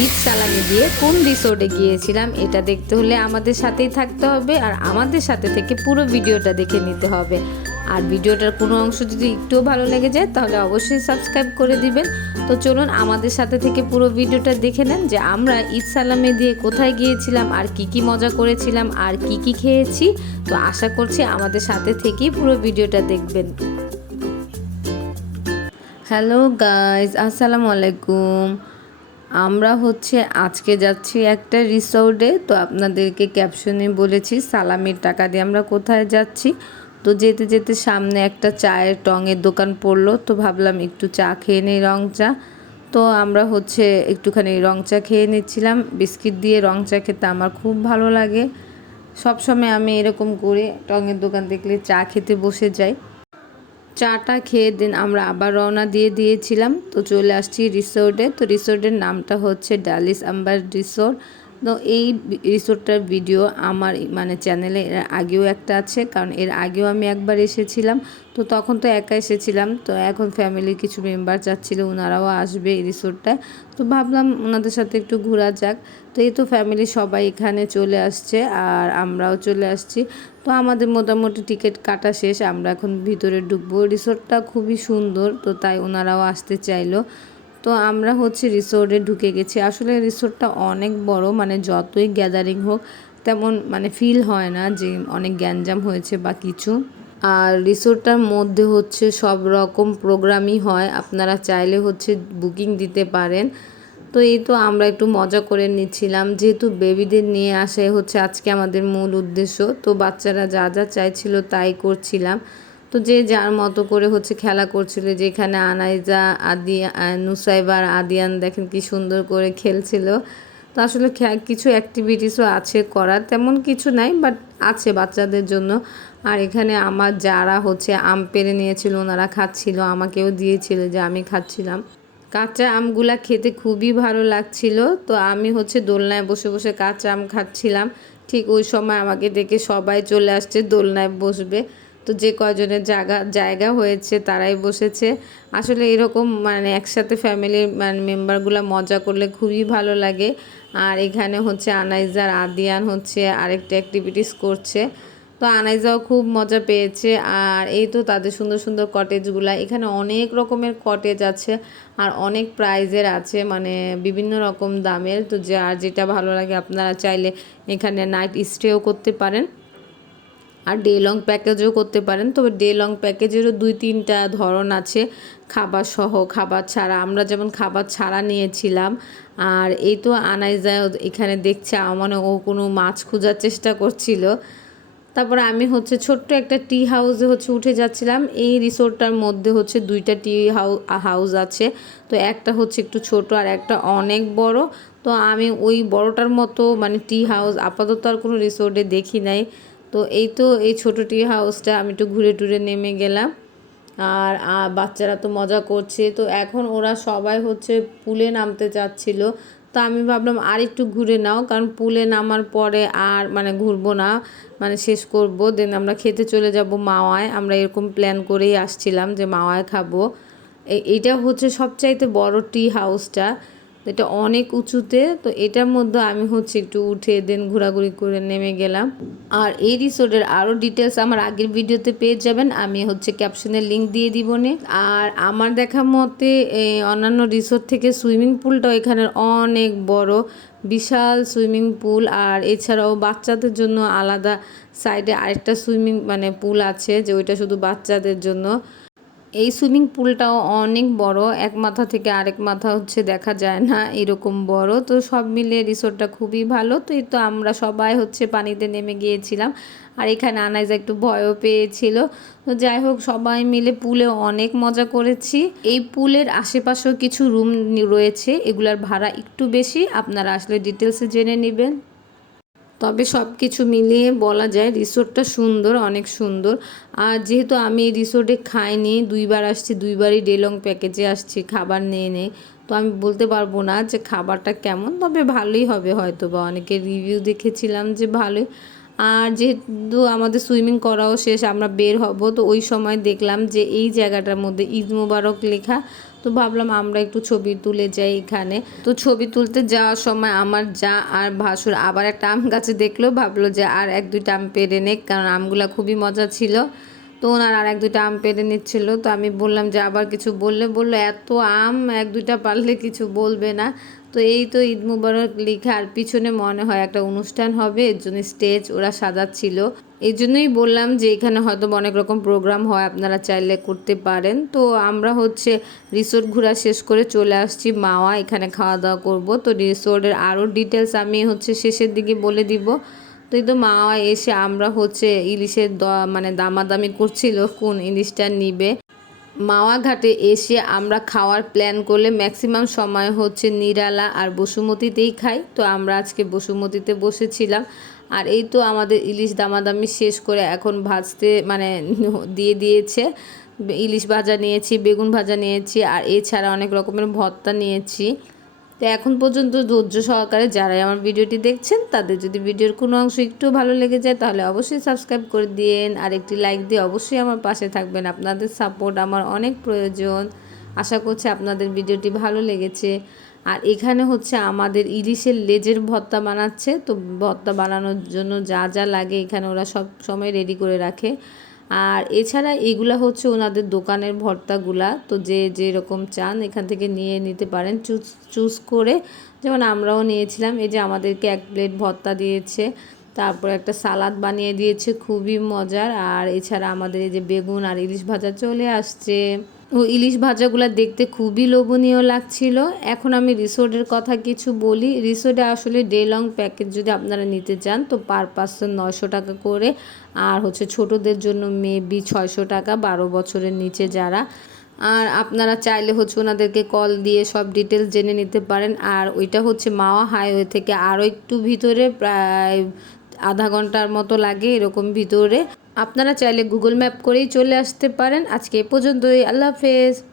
ঈদ সালামি দিয়ে কোন রিসোর্টে গিয়েছিলাম, এটা দেখতে হলে আমাদের সাথেই থাকতে হবে আর আমাদের সাথে থেকে পুরো ভিডিওটা দেখে নিতে হবে। আর ভিডিওটার কোনো অংশ যদি একটুও ভালো লেগে যায়, তাহলে অবশ্যই সাবস্ক্রাইব করে দিবেন। তো চলুন আমাদের সাথে থেকে পুরো ভিডিওটা দেখে নেন যে আমরা ঈদ সালামে দিয়ে কোথায় গিয়েছিলাম, আর কি কি মজা করেছিলাম, আর কি কি খেয়েছি। তো আশা করছি আমাদের সাথে থেকেই পুরো ভিডিওটা দেখবেন। হ্যালো গাইজ আসসালামু আলাইকুম। আমরা হচ্ছে আজকে যাচ্ছি একটা রিসোর্টে, তো আপনাদেরকে ক্যাপশনে বলেছি, সালামির টাকা দিয়ে আমরা কোথায় যাচ্ছি। তো যেতে যেতে সামনে একটা চায়ের টঙের দোকান পড়ল, তো ভাবলাম একটু চা খেয়ে নেই রং চা। তো আমরা হচ্ছে একটুখানি রং চা খেয়ে নিচ্ছিলাম, বিস্কিট দিয়ে রং চা খেতে আমার খুব ভালো লাগে। সবসময় আমি এরকম করে টঙের দোকান দেখলে চা খেতে বসে যাই। চাটা খেয়ে দিন, আমরা আবার রওনা দিয়ে দিয়েছিলাম। তো চলে আসছি রিসোর্টে। তো রিসোর্টের নামটা হচ্ছে ডালিস আম্বার রিসোর্ট। তো এই রিসোর্টটার ভিডিও আমার মানে চ্যানেলে এর আগেও একটা আছে, কারণ এর আগেও আমি একবার এসেছিলাম। তো তখন তো একা এসেছিলাম, তো এখন ফ্যামিলির কিছু মেম্বার চাচ্ছিল ওনারাও আসবে এই রিসোর্টটায়। তো ভাবলাম ওনাদের সাথে একটু ঘোরা যাক। তো এই তো ফ্যামিলি সবাই এখানে চলে আসছে, আর আমরাও চলে আসছি। তো আমাদের মোটামুটি টিকিট কাটা শেষ, আমরা এখন ভিতরে ঢুকবো। রিসোর্টটা খুবই সুন্দর, তো তাই ওনারাও আসতে চাইলো। তো আমরা হচ্ছে রিসোর্টে ঢুকে গেছি। আসলে রিসোর্টটা অনেক বড় মানে যতই গ্যাদারিং হোক, তেমন মানে ফিল হয় না যে অনেক গ্যাঞ্জাম হয়েছে বা কিছু। আর রিসোর্টটার মধ্যে হচ্ছে সব রকম প্রোগ্রামই হয়, আপনারা চাইলে হচ্ছে বুকিং দিতে পারেন। তো এই তো আমরা একটু মজা করে নিচ্ছিলাম। যেহেতু বেবিদের নিয়ে আসাই হচ্ছে আজকে আমাদের মূল উদ্দেশ্য, তো বাচ্চারা যা যা চাইছিল তাই করছিলাম। তো যে যার মতো করে হচ্ছে খেলা করছিল, যেখানে আনাইজা, আদি নুসাইবার আদিয়ান দেখেন কি সুন্দর করে খেলছিল। তো আসলে কিছু অ্যাক্টিভিটিসও আছে করার, তেমন কিছু নাই বাট আছে বাচ্চাদের জন্য। আর এখানে আমার যারা হচ্ছে আম পেরে নিয়েছিল, ওনারা খাচ্ছিল, আমাকেও দিয়েছিল যে আমি খাচ্ছিলাম। কাঁচা আমগুলা খেতে খুবই ভালো লাগছিল, তো আমি হচ্ছে দোলনায় বসে বসে কাঁচা আম খাচ্ছিলাম। ঠিক ওই সময় আমাকে দেখে সবাই চলে আসছে, দোলনায় বসবে। তো যে কয়জনের জায়গা জায়গা হয়েছে তারাই বসেছে। আসলে এরকম মানে একসাথে ফ্যামিলির মানে মেম্বারগুলো মজা করলে খুবই ভালো লাগে। আর এখানে হচ্ছে আনাইজার, আদিয়ান হচ্ছে আরেকটা অ্যাক্টিভিটিস করছে। তো আনাইজাও খুব মজা পেয়েছে। আর এই তো তাদের সুন্দর সুন্দর কটেজগুলা এখানে অনেক রকমের কটেজ আছে আর অনেক প্রাইজের আছে মানে বিভিন্ন রকম দামের। তো যার যেটা ভালো লাগে আপনারা চাইলে এখানে নাইট স্টেও করতে পারেন। আর ডে লং প্যাকেজও করতে পারেন। তবে ডে লং প্যাকেজেরও দুই, তিনটা ধরন আছে। খাবার সহ, খাবার ছাড়া। আমরা যেমন খাবার ছাড়া নিয়েছিলাম, আর এই তো আনাইজা এখানে দেখছে মানে ও কোনো মাছ খোঁজার চেষ্টা করছিল। তারপর আমি হচ্ছে ছোট্ট একটা টি হাউসে হচ্ছে উঠে যাচ্ছিলাম। এই রিসোর্টটার মধ্যে হচ্ছে দুইটা টি হাউস আছে। তো একটা হচ্ছে একটু ছোট আর একটা অনেক বড়। তো আমি ওই বড়টার মতো মানে টি হাউস আপাতত আর কোনো রিসোর্টে দেখি নাই। তো এই তো এই ছোটো টি হাউসটা আমি একটু ঘুরে টুরে নেমে গেলাম। আর বাচ্চারা তো মজা করছে। তো এখন ওরা সবাই হচ্ছে পুলে নামতে চাচ্ছিল। তো আমি ভাবলাম আর একটু ঘুরে নাও, কারণ পুলে নামার পরে আর মানে ঘুরবো না মানে শেষ করব। দেন আমরা খেতে চলে যাব মাওয়ায়। আমরা এরকম প্ল্যান করেই আসছিলাম যে মাওয়ায় খাব। এইটা হচ্ছে সবচাইতে বড় টি হাউসটা এটা অনেক উঁচুতে, তো এটার মধ্যে আমি হচ্ছে একটু উঠে দেন ঘোরাঘুরি করে নেমে গেলাম। আর এই রিসোর্টের আরও ডিটেলস আমার আগের ভিডিওতে পেয়ে যাবেন, আমি হচ্ছে ক্যাপশনের লিঙ্ক দিয়ে দিব নে। আর আমার দেখা মতে অন্যান্য রিসোর্ট থেকে সুইমিং পুলটাও এখানের অনেক বড়, বিশাল সুইমিং পুল। আর এছাড়াও বাচ্চাদের জন্য আলাদা সাইডে আরেকটা সুইমিং মানে পুল আছে, যে ওইটা শুধু বাচ্চাদের জন্য। এই সুইমিং পুলটাও অনেক বড়, এক মাথা থেকে আরেক মাথা হচ্ছে দেখা যায় না এরকম বড়। তো সব মিলে রিসোর্টটা খুবই ভালো। তো এই তো আমরা সবাই হচ্ছে পানিতে নেমে গিয়েছিলাম। আর এখানে আনাইজা একটু ভয়ও পেয়েছিল। তো যাই হোক, সবাই মিলে পুলে অনেক মজা করেছি। এই পুলের আশেপাশেও কিছু রুম রয়েছে, এগুলার ভাড়া একটু বেশি। আপনারা আসলে ডিটেলসে জেনে নেবেন। তবে সব কিছু মিলিয়ে বলা যায় রিসোর্টটা সুন্দর, অনেক সুন্দর। আর যেহেতু আমি এই রিসোর্টে খাইনি, দুইবার আসছি, দুইবারই ডেলং প্যাকেজে আসছি, খাবার নিয়ে নেই। তো আমি বলতে পারব না যে খাবারটা কেমন, তবে ভালোই হবে হয়তো বা অনেকের রিভিউ দেখেছিলাম যে ভালোই। আর যেহেতু আমাদের সুইমিং করাও শেষ, আমরা বের হব, তো ওই সময় দেখলাম যে এই জায়গাটার মধ্যে ঈদ মুবারক লেখা। তো ভাবলাম আমরা একটু ছবি তুলে যাই এখানে। তো ছবি তুলতে যাওয়ার সময় আমার যা আর ভাসুর আবার একটা আম গাছে দেখল, ভাবলো যে আর এক দুইটা আম পেরে নেক, কারণ আমগুলা খুবই মজা ছিল। তো ওনার আর এক দুইটা আম পেরে নিচ্ছিল। তো আমি বললাম যে আবার কিছু বললে? বলল, এত আম, এক দুইটা পারলে কিছু বলবে না। তো এই তো ঈদ মুবারক লেখা, আর পিছনে মনে হয় একটা অনুষ্ঠান হবে, এর জন্য স্টেজ ওরা সাজাচ্ছিল। এই জন্যই বললাম যে এখানে হয়তো অনেক রকম প্রোগ্রাম হয়, আপনারা চাইলে করতে পারেন। তো আমরা হচ্ছে রিসোর্ট ঘোরা শেষ করে চলে আসছি, মাওয়া, এখানে খাওয়া দাওয়া করব। তো রিসোর্টের আরও ডিটেলস আমি হচ্ছে শেষের দিকে বলে দিব। তো এই তো মাওয়া এসে আমরা হচ্ছে ইলিশের দ- মানে দামাদামি করছিল, কোন ইলিশটা নিবে। মাওয়া ঘাটে এসে আমরা খাওয়ার প্ল্যান করলে ম্যাক্সিমাম সময় হচ্ছে নিরালা আর বসুমতিতেই খাই। তো আমরা আজকে বসুমতিতে বসেছিলাম। আর এই তো আমাদের ইলিশ দামাদামি শেষ করে এখন ভাজতে মানে দিয়ে দিয়েছে। ইলিশ ভাজা নিয়েছি, বেগুন ভাজা নিয়েছি আর এছাড়া অনেক রকমের ভর্তা নিয়েছি। তো এখন পর্যন্ত ধৈর্য সহকারে যারাই আমার ভিডিওটি দেখছেন, তাদের যদি ভিডিওর কোনো অংশ একটু ভালো লেগে যায়, তাহলে অবশ্যই সাবস্ক্রাইব করে দিন আর একটি লাইক দিয়ে অবশ্যই আমার পাশে থাকবেন। আপনাদের সাপোর্ট আমার অনেক প্রয়োজন। আশা করছি আপনাদের ভিডিওটি ভালো লেগেছে। আর এখানে হচ্ছে আমাদের ইলিশের লেজের ভর্তা বানাচ্ছে। তো ভর্তা বানানোর জন্য যা যা লাগে এখানে ওরা সব সময় রেডি করে রাখে। আর এছাড়া এগুলা হচ্ছে ওনাদের দোকানের ভর্তাগুলা। তো যে যেরকম চান এখান থেকে নিয়ে নিতে পারেন। চুজ চুজ করে যেমন আমরাও নিয়েছিলাম। এই যে আমাদেরকে এক প্লেট ভর্তা দিয়েছে, তারপর একটা সালাদ বানিয়ে দিয়েছে, খুবই মজার। আর এছাড়া আমাদের এই যে বেগুন আর ইলিশ ভাজা চলে আসছে। ইলিশ ভাজাগুলো দেখতে খুবই লোভনীয় লাগছিল। এখন আমি রিসোর্টের কথা কিছু বলি। রিসোর্টে আসলে ডে লং প্যাকেজ যদি আপনারা নিতে চান, তো পার পার্সন নয়শো টাকা করে। আর হচ্ছে ছোটদের জন্য মেবি ছয়শো টাকা, বারো বছরের নিচে যারা। আর আপনারা চাইলে হচ্ছে ওনাদেরকে কল দিয়ে সব ডিটেলস জেনে নিতে পারেন। আর ওইটা হচ্ছে মাওয়া হাইওয়ে থেকে আরও একটু ভিতরে, প্রায় আধা ঘণ্টার মতো লাগে এরকম ভিতরে। আপনারা চাইলে গুগল ম্যাপ করেই চলে আসতে পারেন। আজকে এ পর্যন্তই। আল্লাহ হাফেজ।